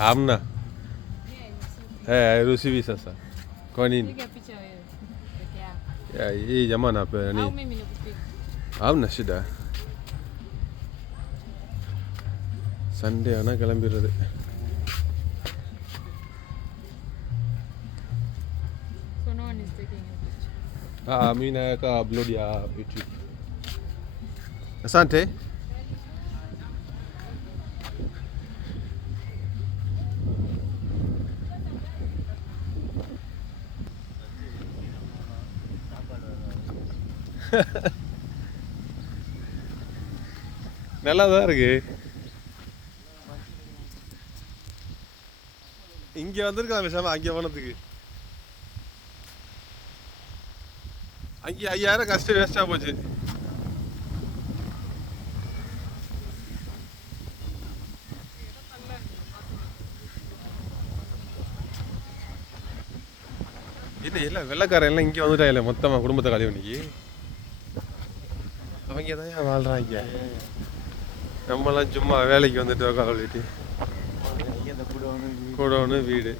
Hamna. Rusivi sasa. Kwa nini? Hii jamaa na nini? Au mimi nikupiga? Hamna shida. Sunday ana கிளம்பிறது. So no one is taking a picture. Mimi naweka upload ya YouTube. Asante. நல்லா தான் இருக்கு. இங்கே வந்திருக்கலாம் விஷயம் அங்கே போனதுக்கு. அங்கே 5000 கஷ்டம் வேஸ்டா போச்சு. இல்லை இல்லை வெள்ளைக்காரன் எல்லாம் இங்கே வந்துட்டா இல்லை மொத்தமாக குடும்பத்தை காலி பண்ணிக்கு அவங்க தான் ஏன் வாழ்றாங்க. நம்மளாம் சும்மா வேலைக்கு வந்துட்டு காலிட்டு கூடவுன்னு வீடு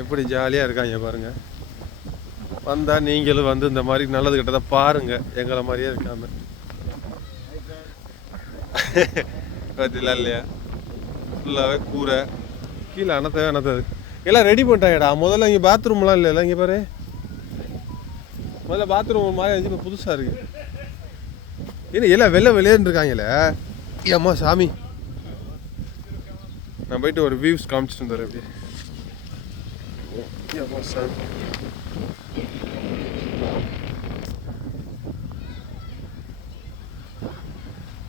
எப்படி ஜாலியாக இருக்காங்க பாருங்க. வந்தால் நீங்களும் வந்து இந்த மாதிரி நல்லது கிட்டதை பாருங்க, எங்களை மாதிரியே இருக்காம. பார்த்தீங்களா இல்லையா, ஃபுல்லாகவே கூரை கீழே அனத்தது எல்லாம் ரெடி பண்ணிட்டாங்கடா. முதல்ல இங்கே பாத்ரூம்லாம் இல்லைல்ல, இங்கே பாரு முதல்ல பாத்ரூம் மாதிரி இருந்துச்சு, இப்போ புதுசாக இருக்குது. ஏன்னா எல்லாம் வெளியேன்னு இருக்காங்களே. அம்மா சாமி, நான் போயிட்டு ஒரு வியூஸ் காமிச்சிட்டு வந்துடுறேன். எப்படி அம்மா சாமி,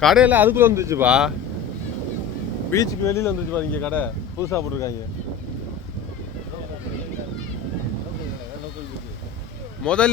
கடையெல்லாம் அதுக்குள்ளே வந்துச்சுப்பா, பீச்சுக்கு வெளியில் வந்துச்சுப்பா. இங்கே கடை புதுசாக போட்டிருக்காங்க. முதல்ல